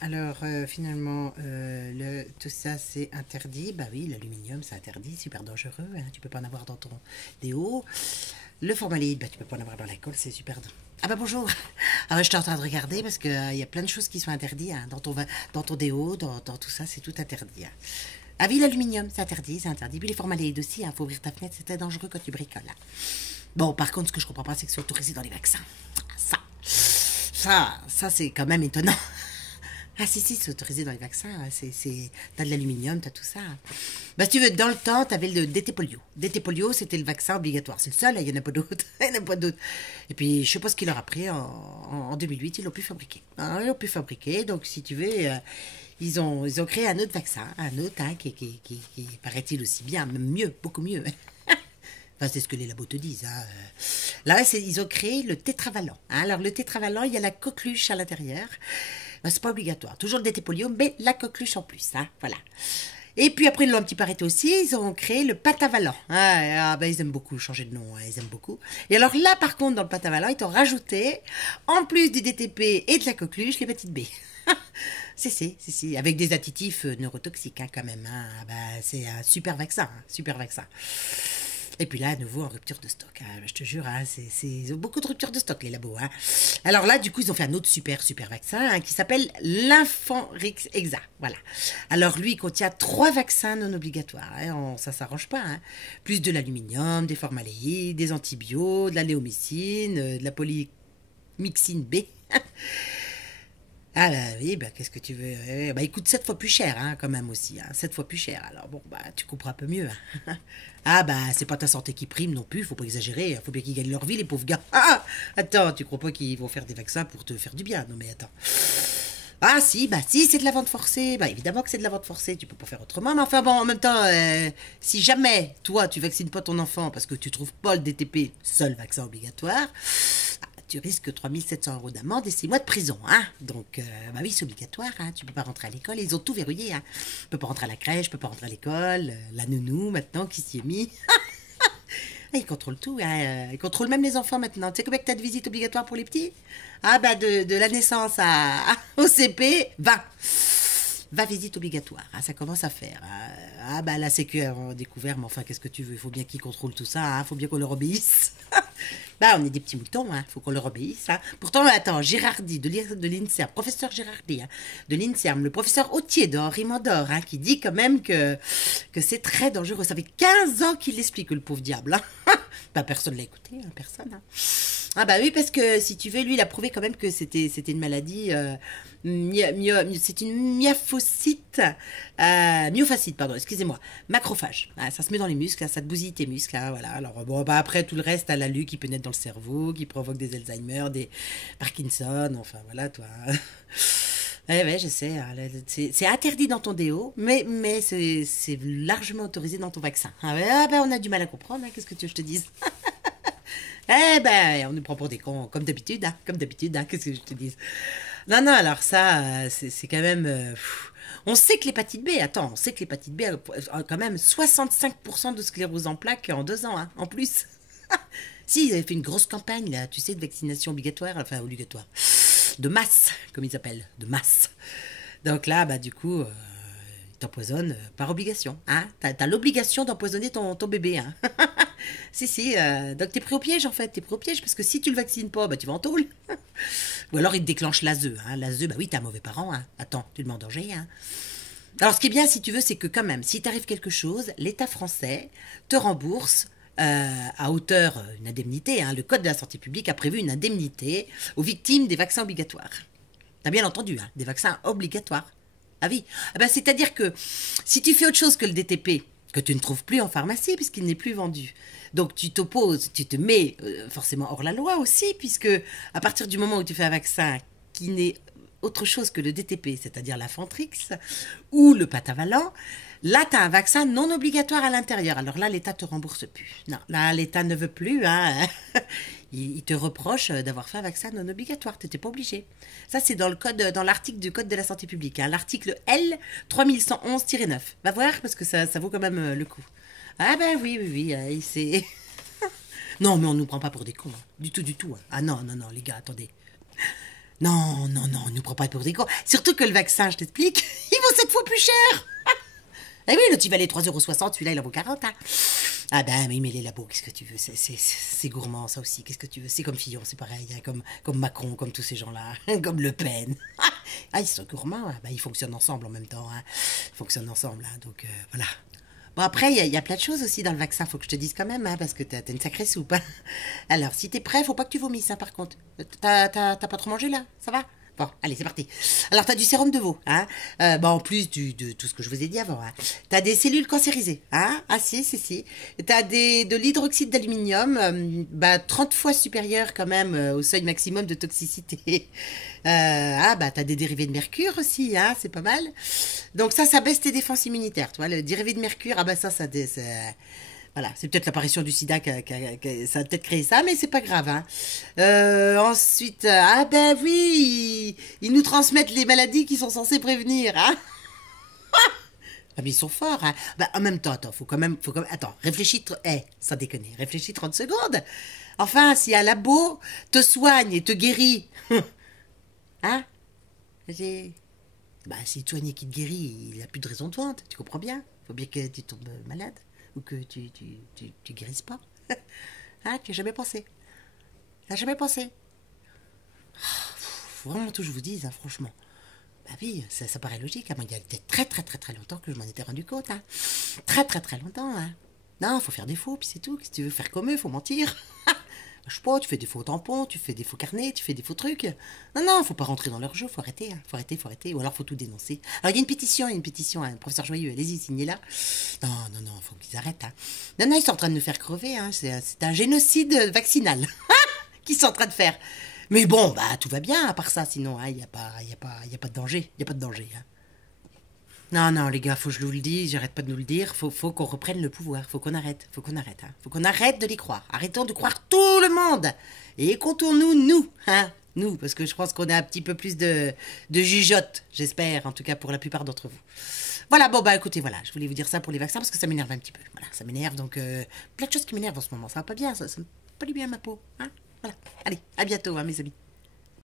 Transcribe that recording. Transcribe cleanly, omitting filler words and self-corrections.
alors finalement, tout ça c'est interdit. Bah oui, l'aluminium c'est interdit, super dangereux, hein, tu peux pas en avoir dans ton déo. Le formaldéhyde, bah tu peux pas en avoir dans l'alcool, c'est super. Ah bah bonjour. Ah ouais, j'étais en train de regarder parce que il y a plein de choses qui sont interdites hein, dans ton déo, dans tout ça, c'est tout interdit. Hein. Ah oui, l'aluminium, c'est interdit, c'est interdit. Puis les formaldéhydes aussi, hein, faut ouvrir ta fenêtre, c'est très dangereux quand tu bricoles. Hein. Bon, par contre, ce que je comprends pas, c'est que c'est autorisé dans les vaccins. Ça, c'est quand même étonnant. Ah si, c'est autorisé dans les vaccins. T'as de l'aluminium, t'as tout ça. Bah si tu veux, dans le temps, t'avais le DT polio. DT polio, c'était le vaccin obligatoire. C'est le seul, il n'y en a pas d'autres. Il n'y en a pas d'autres. Et puis, je sais pas ce qu'il leur a pris. En 2008, ils l'ont pu fabriquer. Hein, ils l'ont pu fabriquer. Donc, si tu veux, ils ont créé un autre vaccin. Un autre, hein, qui paraît-il aussi bien, même mieux, beaucoup mieux. Enfin, c'est ce que les labos te disent. Hein. Là, ils ont créé le tétravalent. Hein. Alors, le tétravalent, il y a la coqueluche à l'intérieur. Ben, c'est pas obligatoire. Toujours le DT polio, mais la coqueluche en plus. Hein. Voilà. Et puis après, ils l'ont un petit peu arrêté aussi. Ils ont créé le patavalent. Ah, ben, ils aiment beaucoup changer de nom. Hein. Ils aiment beaucoup. Et alors là, par contre, dans le patavalent, ils t'ont rajouté, en plus du DTP et de la coqueluche, l'hépatite B. Si, avec des additifs neurotoxiques hein, quand même. Hein. Ben, c'est un super vaccin. Hein. Super vaccin. Et puis là, à nouveau, en rupture de stock. Hein. Je te jure, hein, ils ont beaucoup de ruptures de stock, les labos. Hein. Alors là, du coup, ils ont fait un autre super vaccin hein, qui s'appelle l'Infanrix Exa. Voilà. Alors lui, il contient 3 vaccins non obligatoires. Hein. Ça ne s'arrange pas. Hein. Plus de l'aluminium, des formaldéhydes, des antibiotiques, de la léomycine, de la polymyxine B. Ah bah oui, bah qu'est-ce que tu veux bah il coûte 7 fois plus cher, hein, quand même aussi, hein, 7 fois plus cher. Alors bon, bah tu comprends un peu mieux. Hein. Ah bah c'est pas ta santé qui prime non plus, faut pas exagérer, faut bien qu'ils gagnent leur vie les pauvres gars. Ah attends, tu crois pas qu'ils vont faire des vaccins pour te faire du bien? Non mais attends. Ah si, bah si, c'est de la vente forcée. Bah évidemment que c'est de la vente forcée, tu peux pas faire autrement. Mais enfin bon, en même temps, si jamais, toi, tu vaccines pas ton enfant parce que tu trouves pas le DTP, seul vaccin obligatoire, tu risques 3 700 € d'amende et 6 mois de prison. Hein. Donc, bah oui, c'est obligatoire. Hein. Tu peux pas rentrer à l'école. Ils ont tout verrouillé. Hein. Tu peux pas rentrer à la crèche, tu peux pas rentrer à l'école. La nounou, maintenant, qui s'y est mis. Ils contrôlent tout. Hein. Ils contrôlent même les enfants maintenant. Tu sais combien que tu as de visites obligatoires pour les petits? Ah bah de la naissance au CP, va visite obligatoire. Ah, ça commence à faire. Ah bah la Sécu a découvert, mais enfin qu'est-ce que tu veux? Il faut bien qu'ils contrôlent tout ça. Il faut bien qu'on leur obéisse. Bah, on est des petits moutons, hein. Faut qu'on leur obéisse. Hein. Pourtant, attends, Girardi de l'INSERM, professeur Girardi hein, de l'INSERM, le professeur Autier d'Henri Mandor, hein, qui dit quand même que c'est très dangereux. Ça fait 15 ans qu'il l'explique, le pauvre diable. Hein. Bah, personne ne l'a écouté, hein, personne. Hein. Ah bah oui, parce que si tu veux, lui, il a prouvé quand même que c'était une maladie, c'est une myofascite, pardon, excusez-moi, macrophage. Ah, ça se met dans les muscles, hein, ça te bousille tes muscles, hein, voilà. Alors bon, bah après tout le reste, à la lu qui pénètre dans le cerveau, qui provoque des Alzheimer, des Parkinson, enfin voilà, toi. Ouais, je sais, hein, c'est interdit dans ton déo, mais c'est largement autorisé dans ton vaccin. Ah ben, on a du mal à comprendre, hein, qu'est-ce que tu veux que je te dise? Eh ben, on nous prend pour des cons, comme d'habitude, hein, qu'est-ce que je te dis? Non, non, alors ça, c'est quand même... on sait que l'hépatite B, attends, on sait que l'hépatite B a quand même 65% de sclérose en plaques en 2 ans, hein, en plus. Si, ils avaient fait une grosse campagne, là, tu sais, de vaccination obligatoire, enfin obligatoire, de masse, comme ils appellent, de masse. Donc là, bah du coup, ils t'empoisonnent par obligation, hein. T'as l'obligation d'empoisonner ton bébé, hein. Si, donc t'es pris au piège en fait, t'es pris au piège parce que si tu le vaccines pas, bah tu vas en tôle. Ou alors il te déclenche l'ASE, hein. L'ASE, bah oui, t'es un mauvais parent, hein. Attends, tu le mets en danger, hein. Alors ce qui est bien si tu veux, c'est que quand même, si t'arrive quelque chose, l'État français te rembourse à hauteur une indemnité, hein. Le Code de la santé publique a prévu une indemnité aux victimes des vaccins obligatoires. T'as bien entendu, hein, des vaccins obligatoires. Ah oui, ah ben, c'est-à-dire que si tu fais autre chose que le DTP, que tu ne trouves plus en pharmacie puisqu'il n'est plus vendu, donc tu t'opposes, tu te mets forcément hors la loi aussi, puisque à partir du moment où tu fais un vaccin qui n'est autre chose que le DTP, c'est-à-dire la Fantrix ou le Patavalent, là, tu as un vaccin non obligatoire à l'intérieur. Alors là, l'État te rembourse plus. Non, là, l'État ne veut plus. Hein. Il te reproche d'avoir fait un vaccin non obligatoire. Tu n'étais pas obligé. Ça, c'est dans le code, dans l'article du Code de la santé publique. Hein, l'article L 3111-9. Va voir, parce que ça vaut quand même le coup. Ah ben oui, c'est... Non, mais on nous prend pas pour des cons. Hein. Du tout. Hein. Ah non, les gars, attendez. Non, non, non, ne nous prends pas pour des cons. Surtout que le vaccin, je t'explique, il vaut 7 fois plus cher. Eh oui, l'autre, il valait 3,60 €, celui-là, il en vaut 40, hein. Ah ben oui, mais les labos, qu'est-ce que tu veux? C'est gourmand, ça aussi, qu'est-ce que tu veux? C'est comme Fillon, c'est pareil, hein, comme Macron, comme tous ces gens-là, comme Le Pen. Ah, ils sont gourmands, hein. Ben, ils fonctionnent ensemble en même temps, hein. Ils fonctionnent ensemble, hein, donc voilà. Bon, après, il y a plein de choses aussi dans le vaccin, faut que je te dise quand même, hein, parce que t'as une sacrée soupe, hein. Alors, si t'es prêt, faut pas que tu vomisses, hein, par contre. T'as pas trop mangé, là? Ça va? Bon, allez, c'est parti. Alors, t'as du sérum de veau, hein. Bah, en plus de tout ce que je vous ai dit avant, hein. T'as des cellules cancérisées, hein. Ah, si, si, si. T'as de l'hydroxyde d'aluminium, bah, 30 fois supérieur quand même au seuil maximum de toxicité. Ah, bah, t'as des dérivés de mercure aussi, hein. C'est pas mal. Donc, ça baisse tes défenses immunitaires, tu vois. Le dérivé de mercure, ah, bah, voilà, c'est peut-être l'apparition du sida ça a peut-être créé ça, mais c'est pas grave, hein. Ensuite, ah ben oui, ils nous transmettent les maladies qu'ils sont censés prévenir, hein. Ah, mais ils sont forts, hein. Bah, en même temps, attends, attends, réfléchis, sans déconner, réfléchis 30 secondes. Enfin, si un labo te soigne et te guérit, hein, j'ai... Bah, s'il te soigne et qu'il te guérit, il a plus de raison de vente, tu comprends bien. Faut bien que tu tombes malade ou que tu guérisses pas. Hein, tu as jamais pensé. T'as jamais pensé. Faut vraiment tout que je vous dise, hein, franchement. Bah oui, ça paraît logique. Hein. Moi, il y a peut-être très très très très longtemps que je m'en étais rendu compte. Hein. Très très très longtemps. Hein. Non, faut faire des faux, puis c'est tout. Si tu veux faire comme eux, faut mentir. Je sais pas, tu fais des faux tampons, tu fais des faux carnets, tu fais des faux trucs. Non, non, faut pas rentrer dans leur jeu, faut arrêter, hein. Faut arrêter, faut arrêter. Ou alors faut tout dénoncer. Alors il y a une pétition, hein, professeur Joyeux, allez-y, signez-la. Non, non, non, faut qu'ils arrêtent. Hein. Non, non, ils sont en train de nous faire crever, hein. C'est un génocide vaccinal qu'ils sont en train de faire. Mais bon, bah tout va bien à part ça, sinon, il n'y a pas, y a pas de danger. Il n'y a pas de danger. Hein. Non, non, les gars, faut que je vous le dise, j'arrête pas de nous le dire, faut qu'on reprenne le pouvoir, faut qu'on arrête, hein. Faut qu'on arrête de les croire. Arrêtons de croire tout le monde. Et comptons-nous, nous, hein, nous, parce que je pense qu'on a un petit peu plus de jugeote, j'espère, en tout cas pour la plupart d'entre vous. Voilà, bon, bah écoutez, voilà, je voulais vous dire ça pour les vaccins parce que ça m'énerve un petit peu. Voilà, ça m'énerve, donc plein de choses qui m'énervent en ce moment, ça va pas bien, ça me pas du bien à ma peau, hein. Voilà, allez, à bientôt, hein, mes amis.